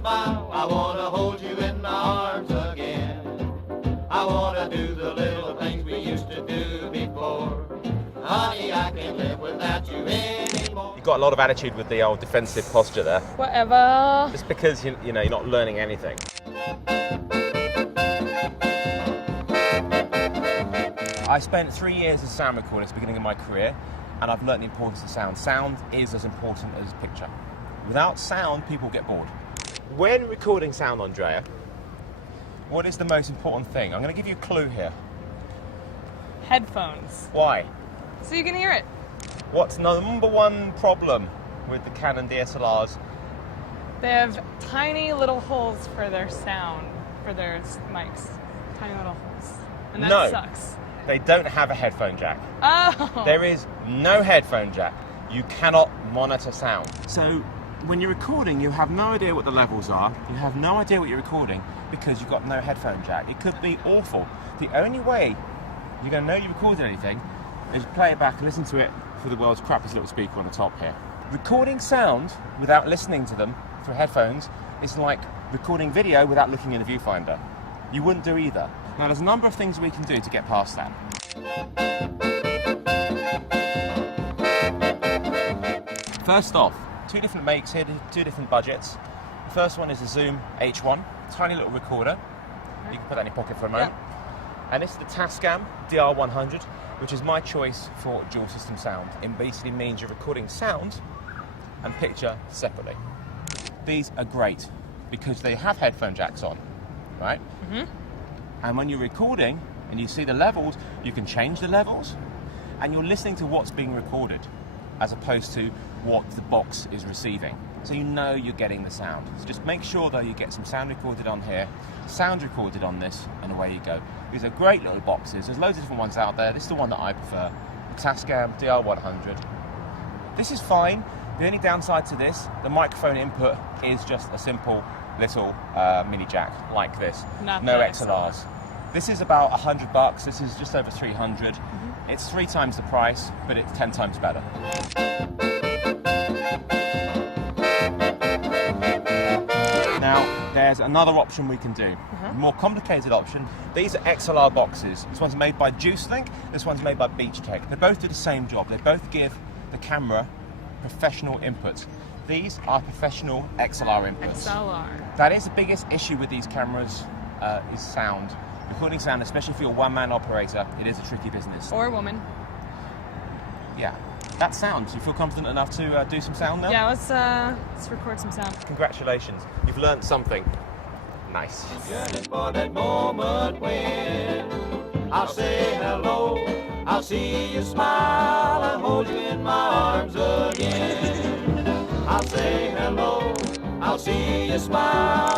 smile. I wanna hold you in my arms again. I wanna do the little things we used to do before. Honey, I can't live without you anymore. You've got a lot of attitude with the old defensive posture there. Whatever. Just because you know, you're not learning anything. I spent 3 years as a sound recorder at the beginning of my career, and I've learned the importance of sound. Sound is as important as picture. Without sound, people get bored. When recording sound, Andrea, what is the most important thing? I'm going to give you a clue here. Headphones. Why? So you can hear it. What's the number one problem with the Canon DSLRs? They have tiny little holes for their sound, for their mics. Tiny little holes. And that sucks. They don't have a headphone jack. Oh! There is no headphone jack. You cannot monitor sound. So when you're recording, you have no idea what the levels are. You have no idea what you're recording because you've got no headphone jack. It could be awful. The only way you're going to know you recorded anything is play it back and listen to it through the world's crappiest little speaker on the top here. Recording sound without listening to them through headphones is like recording video without looking in a viewfinder. You wouldn't do either. Now there's a number of things we can do to get past that. First off, two different makes here, two different budgets. The first one is the Zoom H1, tiny little recorder. You can put that in your pocket for a moment. Yeah. And this is the Tascam DR100, which is my choice for dual system sound. It basically means you're recording sound and picture separately. These are great because they have headphone jacks on, right? Mm-hmm. And when you're recording and you see the levels, you can change the levels and you're listening to what's being recorded as opposed to what the box is receiving. So you know you're getting the sound. So just make sure though you get some sound recorded on here, sound recorded on this, and away you go. These are great little boxes. There's loads of different ones out there. This is the one that I prefer, the Tascam DR100. This is fine. The only downside to this, the microphone input is just a simple little mini jack like this. Not no XLRs. This is about $100. This is just over 300. Mm-hmm. It's 3 times the price, but it's 10 times better. Now, there's another option we can do. A more complicated option. These are XLR boxes. This one's made by JuiceLink. This one's made by Beachtech. They both do the same job. They both give the camera professional inputs. These are professional XLR inputs. XLR. That is the biggest issue with these cameras, is sound. Recording sound, especially if you're a one-man operator, it is a tricky business. Or a woman. Yeah. That's sound. Do you feel confident enough to do some sound now? Yeah, let's record some sound. Congratulations. You've learned something. Nice. Yearning for that moment when I'll say hello, I'll see you smile and hold you in my arms again. I'll say hello, I'll see you smile.